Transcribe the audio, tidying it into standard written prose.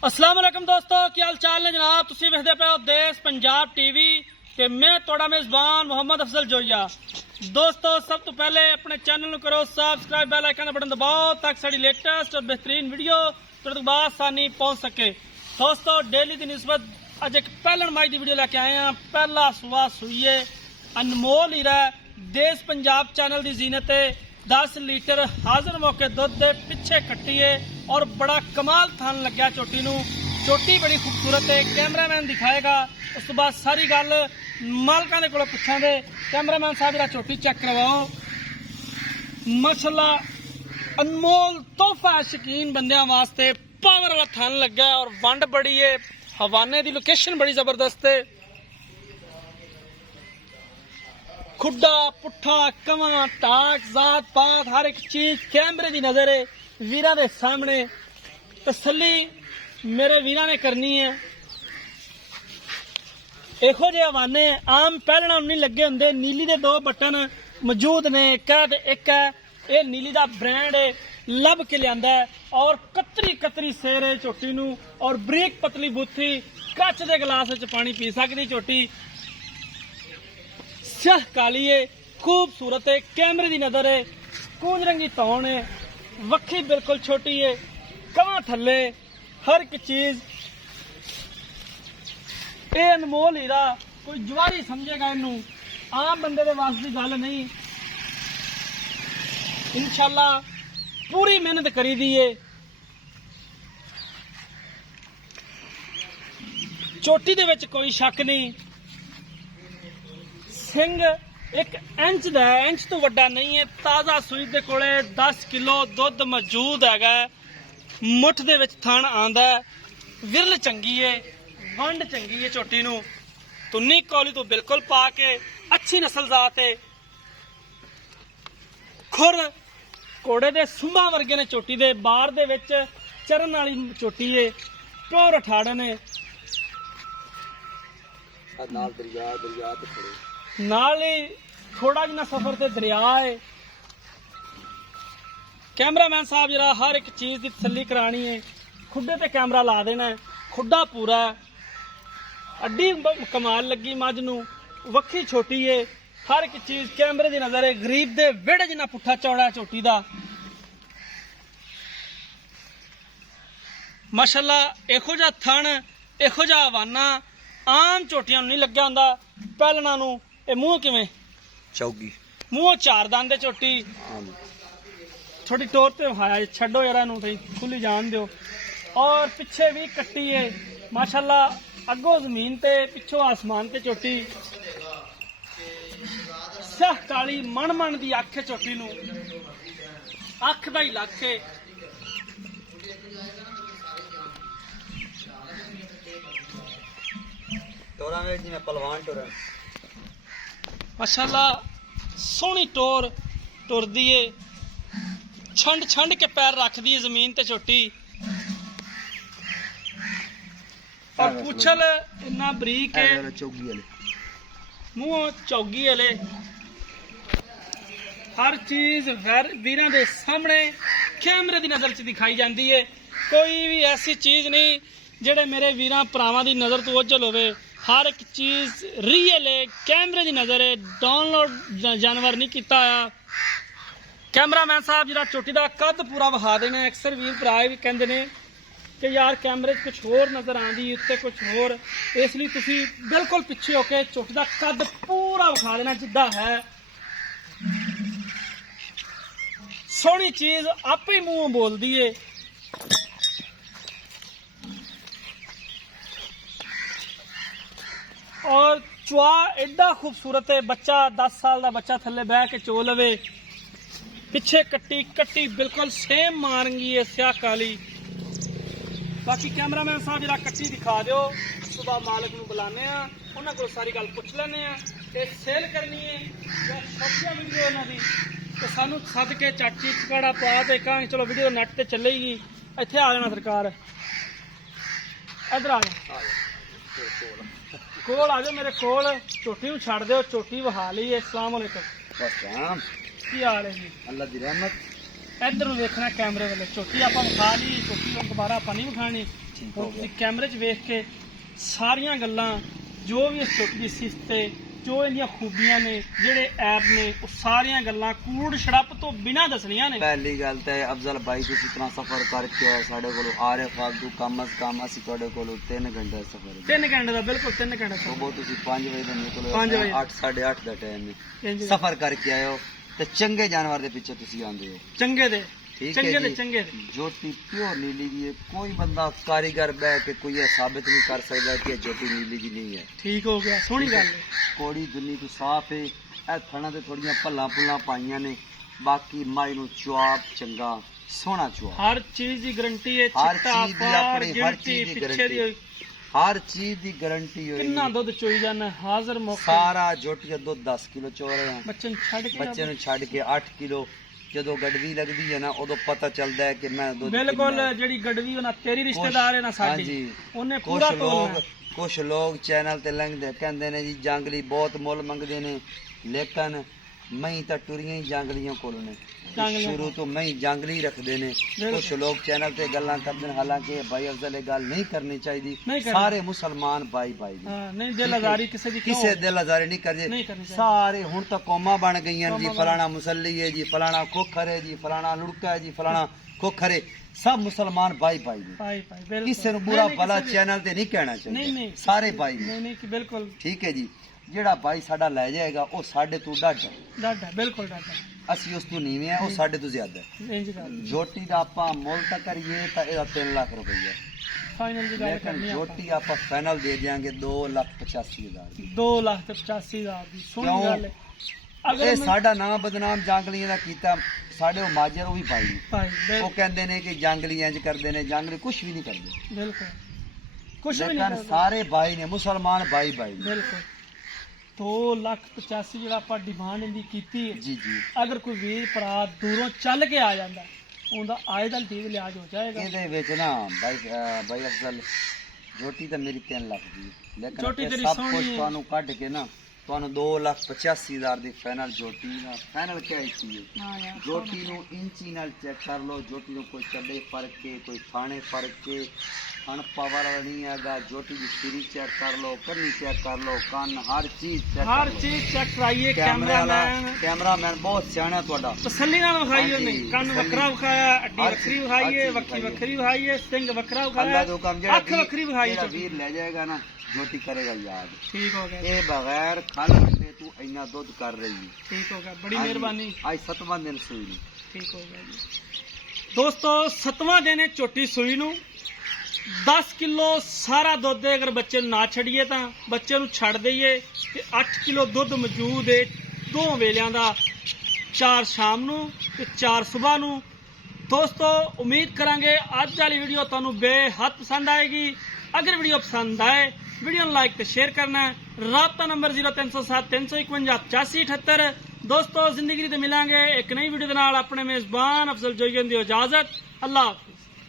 अस्सलाम वालेकुम दोस्तों, क्या हाल चाल ने जनाब। तुसी वेखदे पे हो देश पंजाब टीवी ते मैं तुहाडा मेज़बान मोहम्मद अफजल जोइया। दोस्तों सब तो पहले अपने चैनल करो सब्सक्राइब, बेल आइकन का बटन दबाओ ताकि साड़ी लेटेस्ट और बेहतरीन वीडियो तुहाडे तक आसानी पहुंच सके। दोस्तों डेली की निस्बत अज एक पहलन माई की वीडियो लेके आए हैं। पहला सुआ सुईए अनमोल हीरा देश पंजाब चैनल की जीनत 10 लीटर हाजिर मौके दुध दे पिछे कट्टीए और बड़ा कमाल थान लग्या चोटी नू। चोटी बड़ी खूबसूरत है, कैमरामैन दिखाएगा, उस तो बाद सारी गल मालकां दे कोलों पुछांगे। कैमरामैन साहब जरा चोटी चेक करवाओ। माशाल्लाह अनमोल तोहफा है शकीन बंदियां वास्ते। पावर वाला थान लगा है और वंड बड़ी है। हवाने की लोकेशन बड़ी जबरदस्त है। खुड्डा पुट्ठा कवां टाक जात पात हर एक चीज कैमरे की नजर है। वीरां दे सामने तसल्ली मेरे वीरां ने करनी है। इहो जे हवाने आम पहलना नहीं लगे होंगे। नीली दे 2 बटन मौजूद ने, एक है ये नीली दा ब्रांड है, लब के लिया है और कतरी कतरी सेर है झोटी नू और बरीक पतली बूथी कच दे गिलास पानी पी सकती झोटी। स्याह काली है, खूबसूरत है, कैमरे की नजर है, कूंज रंगी तौन है, वक्खी बिल्कुल छोटी है, कवां थले हर एक चीज। ये अनमोल हीरा कोई जवारी समझेगा इनू, आम बंदे दे वास की गल नहीं। इंशाल्लाह पूरी मेहनत करी दी है। चोटी दे विच कोई शक नहीं। सिंह 1 इंच दा है, इंच तो वड्डा नहीं है। ताज़ा सूई दे कोले 10 किलो दुध मौजूद है। मुठ दे विच थण आंदा है। विरल चंगी है, वंड चंगी है झोटी नू। तुन्नी कौली तो बिल्कुल पा के अच्छी नस्ल जात है। खुर घोड़े दे सुंभा वर्गे ने झोटी दे। बार दे विच चरन वाली झोटी है। प्योर अठाड़न है। नाल दरिया ते खड़े नाल ही थोड़ा जिना सफर ते दरिया है। कैमरामैन साहब जरा हर एक चीज की तसल्ली करानी है। खुड्डे ते कैमरा ला देना है। खुड्डा पूरा है, अड्डी कमाल लगी मझ नू, वक्खी छोटी है, हर एक चीज कैमरे की नजर है। गरीब दे वेड़े जिना पुट्ठा चौड़ा है झोटी दा। माशाल्लाह इहो जिहा थण इहो जिहा हवाना आम झोटियां नहीं लग्या हुंदा। पहलना नू ये मूंह किवें चौगी मूंह 4 दंद झोटी। थोड़ी टोर ते हाया छड्डो यार नू, खुली जान दो। और पिछे भी कट्टी है माशाल्लाह, अगों जमीन ते पिछों आसमान ते झोटी। स्याह काली मन मन दी अख है झोटी नू, अख दा ही लख है। टोरा में जिवें पहलवान टोरा माशाल्लाह सोहनी टोर टुरदी है। छंड छंड के पैर रखदी है जमीन ते छोटी। और पूछल इन्ना बरीक है, चौगी वाले मुंह चौगी वाले। हर चीज वीरां दे सामने कैमरे की नजर च दिखाई जाती है। कोई भी ऐसी चीज नहीं जेड़े मेरे वीरां भरावां दी नजर तो ओझल होवे। हर एक चीज रियल है, कैमरे की नजर है। डाउनलोड जानवर नहीं किया होया। कैमरामैन साहब जरा चोटी का कद पूरा विखा देना। अक्सर वीर भरा भी कहते हैं कि यार कैमरे कुछ होर नजर आती, उत्ते कुछ होर, इसलिए तुसी बिल्कुल पिछे होके चोटी का कद पूरा विखा देना जिद्दां है। सोहनी चीज आपे ही मूंह बोलती है। और चुआ एडा खूबसूरत है। बच्चा 10 साल का बच्चा थले बह के चो लवे। पिछे कट्टी कट्टी बिल्कुल सेम मारंगी है, स्याह काली। बाकी कैमरामैन साहब जरा कट्टी दिखा दो। सुबह मालिक नूं बुलाने आ, उन्हां कोल सारी गल पुछ लैने आ। ते सेल करनी है या छोटिया वीडियो उन्हां दी ते सानू सद के चाची पकड़ा पा ते कहां चलो वीडियो नैट ते चलेगी। इत्थे आ जाना सरकार, इधर आ जा कोल आ जाओ मेरे कोल। झोटी नूं छड्ड दिओ, झोटी वहा ली है। अस्सलाम वालेकुम। बस राम की हाल है जी? अल्लाह दी रहमत। ਇੱਧਰ ਨੂੰ ਵੇਖਣਾ ਕੈਮਰੇ ਵੱਲ। ਝੋਟੀ ਆਪਾਂ ਵਿਖਾ ਲਈ, ਝੋਟੀ ਨੂੰ ਦੁਬਾਰਾ ਆਪਾਂ ਨਹੀਂ ਵਿਖਾਣੀ। ਠੀਕ ਹੋ ਹੁਣ ਗਿਆ। ਤੁਸੀਂ ਕੈਮਰੇ 'ਚ ਵੇਖ ਕੇ ਸਾਰੀਆਂ ਗੱਲਾਂ ਜੋ ਵੀ ਇਸ ਝੋਟੀ ਦੀ ਸਿਫਤ ਹੈ, ਜੋ ਇਹਦੀਆਂ ਖੂਬੀਆਂ ਨੇ, ਜਿਹੜੇ ਐਪ ਨੇ, ਉਹ ਸਾਰੀਆਂ ਗੱਲਾਂ ਕੂੜ ਛੜੱਪ ਤੋਂ ਬਿਨਾਂ ਦੱਸਣੀਆਂ ਨੇ। ਪਹਿਲੀ ਗੱਲ ਤਾਂ ਇਹ ਅਫਜ਼ਲ ਭਾਈ ਤੁਸੀਂ ਇਤਨਾ ਸਫ਼ਰ ਕਰਕੇ ਆਏ ਸਾਡੇ ਕੋਲੋਂ ਆ ਰਹੇ ਫਾਲਤੂ ਕਮ ਅਜ਼ ਕਮ ਅਸੀਂ ਤੁਹਾਡੇ ਕੋਲੋਂ 3 ਘੰਟੇ ਦਾ ਸਫ਼ਰ ਹੈ। 3 ਘੰਟੇ ਦਾ, ਬਿਲਕੁਲ 3 ਘੰਟੇ ਦਾ। ਸੁਬਹ ਤੁਸੀਂ 5 ਵਜੇ ਤੋਂ ਨਿਕਲੋ, 5 ਵਜੇ 8 8:30 ਦਾ ਟਾਈਮ ਹੈ। ਇੰਝ ਸਫ਼ਰ ਕਰਕੇ ਆਇਓ ਤੇ ਚੰਗੇ ਜਾਨਵਰ ਦੇ ਪਿੱਛੇ ਤੁਸੀਂ ਆਉਂਦੇ ਹੋ। ਚੰਗੇ ਦੇ ਠੀਕ ਚੰਗੇ ਹੈ ਦੇ ਜੀ। ਚੰਗੇ ਦੇ ਜੋਟੀ ਪਿਓਰ ਨੀਲੀ ਦੀ ਹੈ। ਕੋਈ ਬੰਦਾ ਕਾਰੀਗਰ ਬਹਿ ਕੇ ਕੋਈ ਇਹ ਸਾਬਿਤ ਨਹੀਂ ਕਰ ਸਕਦਾ ਕਿ ਇਹ ਜੋਟੀ ਨੀਲੀ ਦੀ ਨਹੀਂ ਹੈ। ਠੀਕ ਹੋ ਗਿਆ, ਸੋਹਣੀ ਗੱਲ ਹੈ। ਕੋੜੀ ਦੁਨੀ ਤੋਂ ਸਾਫ ਹੈ। ਇਹ ਥਣਾ ਤੇ ਥੋੜੀਆਂ ਭੱਲਾਂ ਪੁੱਲਾਂ ਪਾਈਆਂ ਨੇ। ਬਾਕੀ ਮਾਈ ਨੂੰ ਚੁਆਪ ਚੰਗਾ ਸੋਹਣਾ ਚੁਆਪ। ਹਰ ਚੀਜ਼ ਦੀ ਗਾਰੰਟੀ ਹੈ। ਹਰ ਚਿੱਟਾ ਚੀਜ਼ ਦੀ ਪਾਰ ਆਪਣੀ, ਹਰ ਗਿਣਤੀ ਚੀਜ਼ ਦੀ ਪਿੱਛੇ ਦੀ ਹੋਈ। ਹਰ ਚੀਜ਼ ਦੀ ਗਾਰੰਟੀ ਕਿੰਨਾ ਹੋਏਗੀ। ਦੁੱਧ ਚੋਈ ਜਾਂਦਾ ਹਾਜ਼ਰ ਮੌਕੇ। ਸਾਰਾ ਜੋਟੀ ਦਾ ਦੁੱਧ 10 ਕਿਲੋ ਚੋ ਰਹੇ ਹਾਂ। ਬੱਚੇ ਨੂੰ ਛੱਡ ਕੇ ਬੱਚੇ ਨੂੰ ਛੱਡ ਕੇ 8 ਕਿਲੋ। ਜਦੋਂ ਗੜਵੀ ਲੱਗਦੀ ਹੈ ਨਾ ਉਦੋਂ ਪਤਾ ਚੱਲਦਾ ਹੈ ਕਿ ਮੈਂ ਦੁੱਧ ਬਿਲਕੁਲ ਕਿੰਨਾ ਹੈ। ਜਿਹੜੀ ਗੜਵੀ ਉਹਨਾਂ ਤੇਰੀ ਰਿਸ਼ਤੇਦਾਰ ਹੈ ਨਾ ਸਾਡੀ, ਹਾਂਜੀ। ਉਹਨੇ ਕੁਛ ਪੂਰਾ ਤੋਲਣਾ। ਲੋਕ ਕੁਛ ਲੋਕ ਚੈਨਲ ਤੇ ਲੰਘਦੇ ਕਹਿੰਦੇ ਨੇ ਜੀ ਜੰਗਲੀ ਬਹੁਤ ਮੁੱਲ ਮੰਗਦੇ ਨੇ, ਲੇਕਿਨ ਮਹੀਂ ਤਾਂ ਟੁਰੀਆਂ ਹੀ ਜੰਗਲੀਆਂ ਕੋਲ ਨੇ। ਜੰਗਲੀਆਂ ਸ਼ੁਰੂ ਤੋਂ ਮਹੀਂ ਜੰਗਲੀ ਰੱਖਦੇ ਨੇ। ਬਿਲਕੁਲ। ਕੁਛ ਲੋਕ ਚੈਨਲ ਤੇ ਗੱਲਾਂ ਕਰਦੇ ਨੇ, ਹਾਲਾਂਕਿ ਭਾਈ ਅਫਜ਼ਲ ਇਹ ਗੱਲ ਨਹੀਂ ਕਰਨੀ ਚਾਹੀਦੀ। ਨਹੀਂ ਕਰਨੀ। ਸਾਰੇ ਮੁਸਲਮਾਨ ਭਾਈ ਭਾਈ ਨੇ। ਹਾਂ, ਨਹੀਂ ਦਿਲ ਆਜ਼ਾਰੀ ਕਿਸੇ ਦੀ ਕਿਉਂ ਕਿਸੇ ਦਿਲ ਆਜ਼ਾਰੀ ਨਹੀਂ ਕਰਦੇ। ਨਹੀਂ ਕਰਨੀ ਚਾਹੀਦੀ। ਸਾਰੇ ਹੁਣ ਤਾਂ ਕੌਮਾਂ ਬਣ ਗਈਆਂ ਨੇ ਜੀ। ਕੌਮਾਂ ਫਲਾਣਾ ਮੁਸੱਲੀ ਹੈ ਜੀ, ਫਲਾਣਾ ਖੋਖਰ ਹੈ ਜੀ, ਫਲਾਣਾ ਲੁੜਕਾ ਹੈ ਜੀ, ਫਲਾਣਾ ਖੋਖਰ ਹੈ। ਸਭ ਮੁਸਲਮਾਨ ਭਾਈ ਭਾਈ ਨੇ। ਭਾਈ ਭਾਈ ਬਿਲਕੁਲ। ਕਿਸੇ ਨੂੰ ਬੁਰਾ ਨਹੀਂ, ਭਲਾ ਕਿਸੇ ਦੀ- ਚੈਨਲ ਤੇ ਨਹੀਂ ਕਹਿਣਾ ਨਹੀਂ ਚਾਹੀਦਾ। ਨਹੀਂ ਸਾਰੇ ਭਾਈ ਨੇ। ਨਹੀਂ ਨਹੀਂ ਕਿ ਬਿਲਕੁਲ ਠੀਕ ਹੈ ਜੀ। ਜਿਹੜਾ ਭਾਈ ਸਾਡਾ ਲੈ ਜਾਏਗਾ ਉਹ ਸਾਡੇ ਤੋਂ ਡੱਟ ਹੈ। ਡਾਡਾ, ਬਿਲਕੁਲ ਡਾਡਾ। ਅਸੀਂ ਉਸ ਤੋਂ ਨੀਵੇਂ ਆ, ਉਹ ਸਾਡੇ ਤੋਂ ਜ਼ਿਆਦਾ ਹੈ। ਇੰਜ ਗੱਲ ਜੋਟੀ ਦਾ ਆਪਾਂ ਮੁੱਲ ਤਾਂ ਕਰੀਏ ਤਾਂ ਇਹਦਾ 3 ਲੱਖ ਰੁਪਈਆ, ਫਾਈਨਲ ਦੀ ਗੱਲ ਲੇਕਿਨ ਕਰਨੀ ਆਪਾਂ। ਜੋਟੀ ਆਪਾਂ ਫਾਈਨਲ ਦੇ ਦਿਆਂਗੇ 2,85,000 ਦੀ। 2,85,000 ਦੀ ਸੋਹਣੀ ਕਿਉਂ? ਗੱਲ ਹੈ। ਅਗਰ ਇਹ ਮੈਂ- ਸਾਡਾ ਨਾਮ ਬਦਨਾਮ ਜੰਗਲੀਆਂ ਦਾ ਕੀਤਾ। ਸਾਡੇ ਉਹ ਮਾਜਰ ਉਹ ਵੀ ਭਾਈ ਨੇ। ਭਾਈ ਉਹ ਕਹਿੰਦੇ ਨੇ ਕਿ ਜੰਗਲੀ ਇੰਜ ਕਰਦੇ ਨੇ, ਜੰਗਲੀ ਕੁਝ ਵੀ ਨਹੀਂ ਕਰਦੇ। ਬਿਲਕੁਲ ਕੁਛ ਵੀ ਨਹੀਂ ਲੇਕਿਨ ਕਰਦਾ। ਸਾਰੇ ਭਾਈ ਨੇ, ਮੁਸਲਮਾਨ ਭਾਈ ਭਾਈ ਨੇ। ਬਿਲਕੁਲ 2,85,000 ਜਿਹੜਾ ਆਪਾਂ ਡਿਮਾਂਡ ਇਹਦੀ ਕੀਤੀ ਹੈ, ਜੀ ਜੀ। ਅਗਰ ਕੋਈ ਵੀਰ ਭਰਾ ਦੂਰੋਂ ਚੱਲ ਕੇ ਆ ਜਾਂਦਾ ਉਹਦਾ ਆਏ ਦਾ ਠੀਕ ਲਿਆਜ ਹੋ ਜਾਏਗਾ। ਇਹਦੇ ਵਿੱਚ ਨਾ ਭਾਈ ਅਫਜ਼ਲ ਜੋਟੀ ਤਾਂ ਮੇਰੀ 3 ਲੱਖ ਦੀ ਹੈ। ਲੇਕਿਨ ਜੋਟੀ ਇਹ ਤੇਰੀ ਸਭ ਸੋਹਣੀ ਕੁਝ ਹੈ। ਤੁਹਾਨੂੰ ਕੱਢ ਕੇ ਨਾ ਤੁਹਾਨੂੰ 2,85,000 ਦੀ ਫਾਈਨਲ ਜੋਟੀ ਨਾ ਫਾਈਨਲ ਕਿਹਾ ਸੀ। ਹਾਂ ਯਾਰ, ਜੋਟੀ ਨੂੰ ਇੰਚੀ ਨਾਲ ਚੈੱਕ ਕਰ ਲਓ। ਜੋਟੀ ਨੂੰ ਕੋਈ ਚੱਡੇ ਫਰਕ ਕੇ, ਕੋਈ ਥਾਣੇ ਫਰਕ ਕੇ, ਹਣ ਪਾਵਰ ਵਾਲਾ ਨਹੀਂ ਹੈਗਾ। ਜੋਟੀ ਦੀ ਸਿਰੀ ਚੈੱਕ ਕਰ ਲਓ, ਕੰਨੀ ਚੈੱਕ ਕਰ ਲਓ, ਕੰਨ, ਹਰ ਚੀਜ਼ ਚੈੱਕ ਕਰ ਹਰ ਲਓ। ਚੀਜ਼ ਚੈੱਕ ਕਰਾਈਏ। ਕੈਮਰਾਮੈਨ ਕੈਮਰਾਮੈਨ ਬਹੁਤ ਸਿਆਣਾ ਤੁਹਾਡਾ। ਤਸੱਲੀ ਨਾਲ ਵਿਖਾਈਏ। ਹਾਂਜੀ, ਉਹਨੇ ਕੰਨ ਤਸੱਲੀ। ਵੱਖਰਾ ਵਿਖਾਇਆ, ਅੱਡੀ ਹਰ ਵੱਖਰੀ ਚੀਜ਼, ਵਿਖਾਈਏ, ਹਰ ਵੱਖੀ ਚੀਜ਼ ਵੱਖਰੀ ਵਿਖਾਈਏ, ਸਿੰਘ ਵੱਖਰਾ ਅੱਲਾ ਵਿਖਾਇਆ, ਦਾ ਹੁਕਮ ਅੱਖ ਵੱਖਰੀ ਵਿਖਾਈ। ਜਿਹੜਾ ਵੀਰ ਲੈ ਜਾਏਗਾ ਨਾ ਜੋਟੀ ਕਰੇਗਾ ਯਾਦ। ਠੀਕ ਹੋ ਗਿਆ, ਇਹ ਬਗੈਰ ਖਲ ਕੱਟੇ ਤੂੰ ਇੰਨਾ ਦੁੱਧ ਕਰ ਰਹੀ ਹੈ। ਠੀਕ ਹੋ ਗਿਆ, ਬੜੀ ਹਾਂਜੀ, ਮਿਹਰਬਾਨੀ। ਅੱਜ 7ਵਾਂ ਦਿਨ ਸੂਈ ਨੂੰ। ਠੀਕ ਹੋ ਗਿਆ ਜੀ। ਦੋਸਤੋ 7ਵਾਂ ਦਿਨ ਹੈ ਝੋਟੀ ਸੂਈ ਨੂੰ। 10 ਕਿਲੋ ਸਾਰਾ ਦੁੱਧ ਹੈ। ਅਗਰ ਬੱਚੇ ਨੂੰ ਨਾ ਛੱਡੀਏ ਤਾਂ ਬੱਚੇ ਨੂੰ ਛੱਡ ਦਈਏ ਤੇ 8 ਕਿਲੋ ਦੁੱਧ ਮੌਜੂਦ ਹੈ ਦੋ ਵੇਲਿਆਂ ਦਾ, 4 ਸ਼ਾਮ ਨੂੰ ਤੇ 4 ਸਵੇਰ ਨੂੰ। ਦੋਸਤੋ ਉਮੀਦ ਕਰਾਂਗੇ ਅੱਜ ਵਾਲੀ ਵੀਡੀਓ ਤੁਹਾਨੂੰ ਬੇਹੱਦ ਪਸੰਦ ਆਏਗੀ। ਅਗਰ ਵੀਡੀਓ ਪਸੰਦ ਆਏ ਵੀਡੀਓ ਨੂੰ ਲਾਈਕ ਤੇ ਸ਼ੇਅਰ ਕਰਨਾ ਹੈ। ਰਾਬਤਾ ਨੰਬਰ 0307 351 8578। ਦੋਸਤੋ ਜ਼ਿੰਦਗੀ ਤੇ ਮਿਲਾਂਗੇ ਇੱਕ ਨਈ ਵੀਡੀਓ ਦੇ ਨਾਲ। ਆਪਣੇ ਮੇਜ਼ਬਾਨ ਅਫਜ਼ਲ ਜੋਈਨ ਦੀ ਇਜਾਜ਼ਤ। ਅੱਲਾਹ ਹਾਫਿਜ਼।